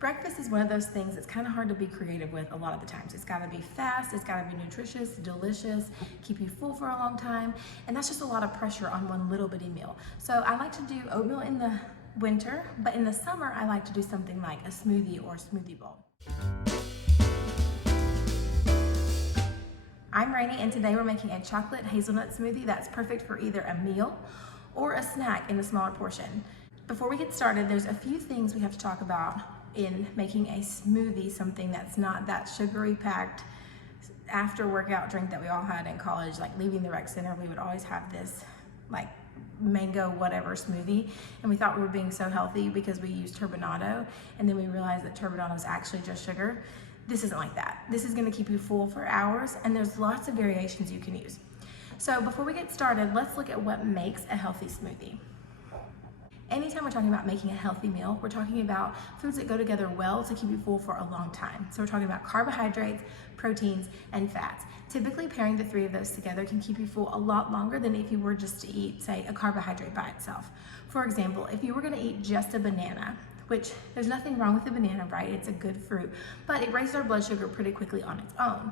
Breakfast is one of those things that's kind of hard to be creative with a lot of the times. It's got to be fast, it's got to be nutritious, delicious, keep you full for a long time, and that's just a lot of pressure on one little bitty meal. So I like to do oatmeal in the winter, but in the summer I like to do something like a smoothie or smoothie bowl. I'm Rainey, and today we're making a chocolate hazelnut smoothie that's perfect for either a meal or a snack in a smaller portion. Before we get started, there's a few things we have to talk about in making a smoothie, something that's not that sugary packed after workout drink that we all had in college. Like leaving the rec center, we would always have this like mango whatever smoothie, and we thought we were being so healthy because we used turbinado, and then we realized that turbinado is actually just sugar. This isn't like that. This is going to keep you full for hours, and there's lots of variations you can use. So before we get started, let's look at what makes a healthy smoothie. Anytime we're talking about making a healthy meal, we're talking about foods that go together well to keep you full for a long time. So we're talking about carbohydrates, proteins, and fats. Typically pairing the three of those together can keep you full a lot longer than if you were just to eat, say, a carbohydrate by itself. For example, if you were going to eat just a banana, which there's nothing wrong with a banana, right? It's a good fruit, but it raises our blood sugar pretty quickly on its own.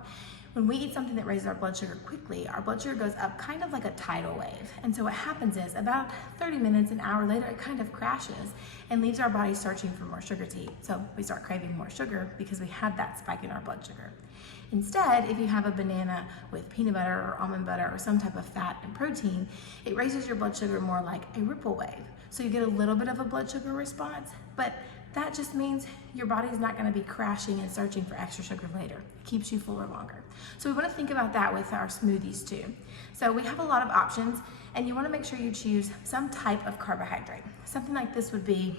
When we eat something that raises our blood sugar quickly, our blood sugar goes up kind of like a tidal wave. And so what happens is about 30 minutes, an hour later, it kind of crashes and leaves our body searching for more sugar to eat. So we start craving more sugar because we had that spike in our blood sugar. Instead, if you have a banana with peanut butter or almond butter or some type of fat and protein, it raises your blood sugar more like a ripple wave. So you get a little bit of a blood sugar response, but that just means your body's not going to be crashing and searching for extra sugar later. It keeps you fuller longer. So we want to think about that with our smoothies too. So we have a lot of options, and you want to make sure you choose some type of carbohydrate. Something like this would be,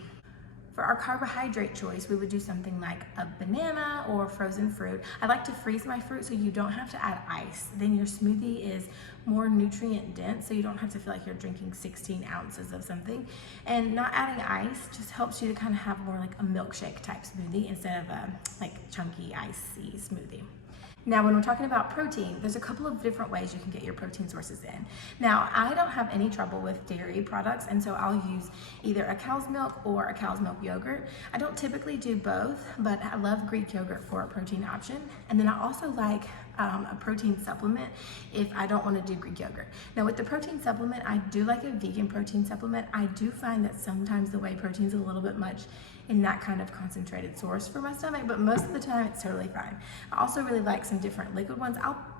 for our carbohydrate choice, we would do something like a banana or frozen fruit. I like to freeze my fruit so you don't have to add ice. Then your smoothie is more nutrient dense, so you don't have to feel like you're drinking 16 ounces of something. And not adding ice just helps you to kind of have more like a milkshake type smoothie instead of a like chunky icy smoothie. Now, when we're talking about protein, there's a couple of different ways you can get your protein sources in. Now, I don't have any trouble with dairy products, and so I'll use either a cow's milk or a cow's milk yogurt. I don't typically do both, but I love Greek yogurt for a protein option. And then I also like a protein supplement if I don't want to do Greek yogurt. Now, with the protein supplement, I do like a vegan protein supplement. I do find that sometimes the whey protein is a little bit much in that kind of concentrated source for my stomach, but most of the time it's totally fine. I also really like some different liquid ones.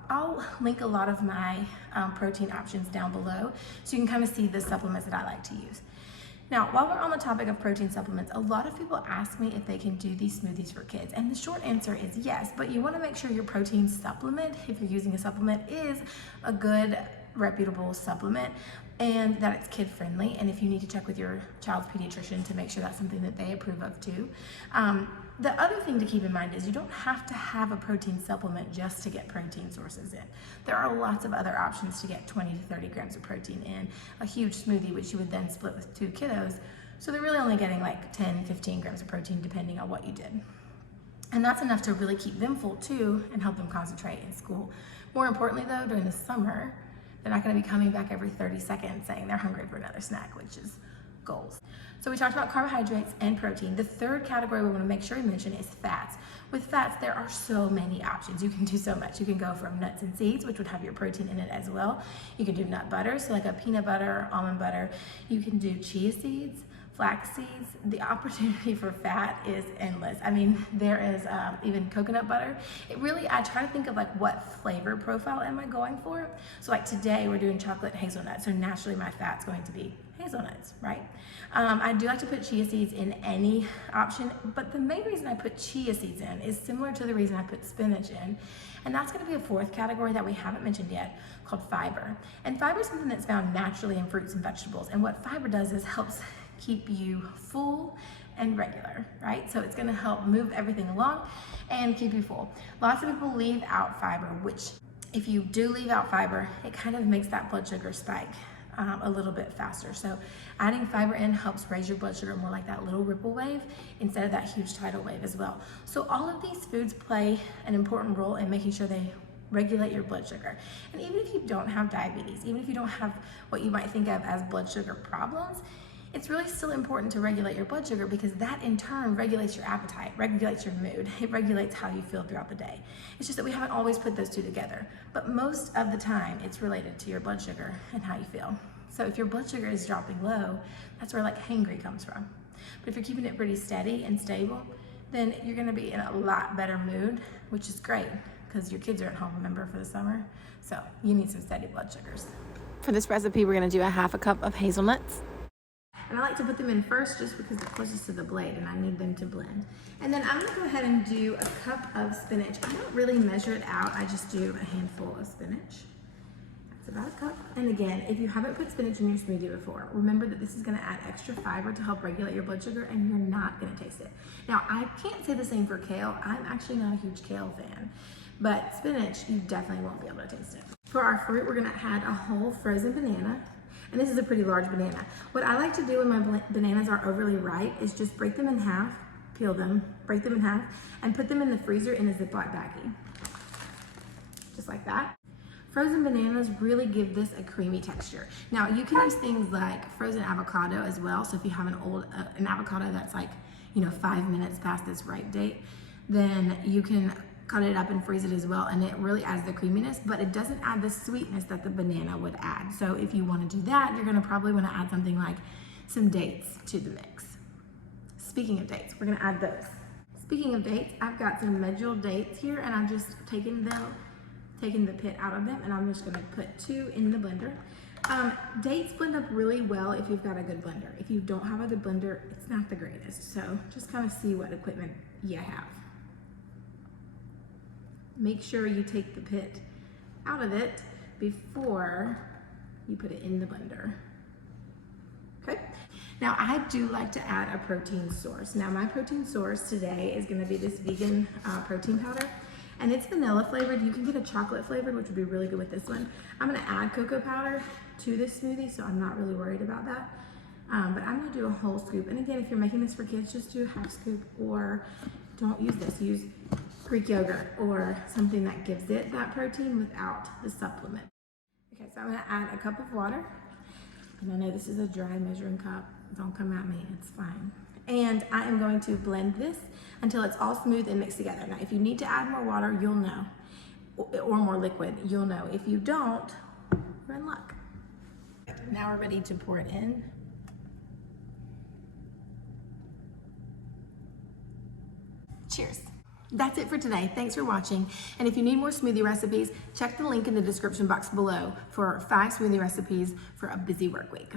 I'll link a lot of my protein options down below so you can kind of see the supplements that I like to use. Now, while we're on the topic of protein supplements, a lot of people ask me if they can do these smoothies for kids, and the short answer is yes, but you want to make sure your protein supplement, if you're using a supplement, is a good reputable supplement and that it's kid friendly, and if you need to check with your child's pediatrician to make sure that's something that they approve of too. The other thing to keep in mind is you don't have to have a protein supplement just to get protein sources in. There are lots of other options to get 20 to 30 grams of protein in a huge smoothie, which you would then split with 2 kiddos. So they're really only getting like 10, 15 grams of protein depending on what you did. And that's enough to really keep them full too and help them concentrate in school. More importantly though, during the summer, they're not going to be coming back every 30 seconds saying they're hungry for another snack, which is goals. So we talked about carbohydrates and protein. The third category we want to make sure we mention is fats. With fats, there are so many options. You can do so much. You can go from nuts and seeds, which would have your protein in it as well. You can do nut butter, so like a peanut butter, almond butter. You can do chia seeds, flax seeds. The opportunity for fat is endless. I mean, there is even coconut butter. I try to think of like what flavor profile am I going for? So like today we're doing chocolate hazelnut, so naturally my fat's going to be hazelnuts, right? I do like to put chia seeds in any option, but the main reason I put chia seeds in is similar to the reason I put spinach in, and that's going to be a fourth category that we haven't mentioned yet called fiber. And fiber is something that's found naturally in fruits and vegetables, and what fiber does is helps keep you full and regular, right? So it's going to help move everything along and keep you full. Lots of people leave out fiber, which if you do leave out fiber, it kind of makes that blood sugar spike a little bit faster. So adding fiber in helps raise your blood sugar more like that little ripple wave instead of that huge tidal wave as well. So all of these foods play an important role in making sure they regulate your blood sugar. And even if you don't have diabetes, even if you don't have what you might think of as blood sugar problems, it's really still important to regulate your blood sugar because that in turn regulates your appetite, regulates your mood, it regulates how you feel throughout the day. It's just that we haven't always put those two together, but most of the time it's related to your blood sugar and how you feel. So if your blood sugar is dropping low, that's where like hangry comes from. But if you're keeping it pretty steady and stable, then you're gonna be in a lot better mood, which is great because your kids are at home, remember, for the summer. So you need some steady blood sugars. For this recipe, we're gonna do a 1/2 cup of hazelnuts. And I like to put them in first just because they're closest to the blade and I need them to blend. And then I'm gonna go ahead and do a cup of spinach. I don't really measure it out, I just do a handful of spinach. That's about a cup. And again, if you haven't put spinach in your smoothie before, remember that this is gonna add extra fiber to help regulate your blood sugar and you're not gonna taste it. Now, I can't say the same for kale. I'm actually not a huge kale fan, but spinach, you definitely won't be able to taste it. For our fruit, we're gonna add a whole frozen banana. And this is a pretty large banana. What I like to do when my bananas are overly ripe is just break them in half, peel them, break them in half, and put them in the freezer in a Ziploc baggie. Just like that. Frozen bananas really give this a creamy texture. Now you can use things like frozen avocado as well. So if you have an avocado that's like, 5 minutes past its ripe date, then you can cut it up and freeze it as well, and it really adds the creaminess, but it doesn't add the sweetness that the banana would add. So if you want to do that, you're going to probably want to add something like some dates to the mix. Speaking of dates, we're going to add those. Speaking of dates, I've got some medjool dates here, and I've just taken the pit out of them, and I'm just going to put 2 in the blender. Dates blend up really well if you've got a good blender. If you don't have a good blender, it's not the greatest. So just kind of see what equipment you have. Make sure you take the pit out of it before you put it in the blender. Okay. Now I do like to add a protein source. Now my protein source today is going to be this vegan protein powder, and it's vanilla flavored. You can get a chocolate flavored, which would be really good with this one. I'm going to add cocoa powder to this smoothie, so I'm not really worried about that. But I'm going to do a whole scoop. And again, if you're making this for kids, just do a 1/2 scoop, or don't use this. Use Greek yogurt or something that gives it that protein without the supplement. Okay, so I'm going to add a cup of water. And I know this is a dry measuring cup. Don't come at me, it's fine. And I am going to blend this until it's all smooth and mixed together. Now, if you need to add more water, you'll know. Or more liquid, you'll know. If you don't, you're in luck. Now we're ready to pour it in. Cheers. That's it for today. Thanks for watching. And if you need more smoothie recipes, check the link in the description box below for 5 smoothie recipes for a busy work week.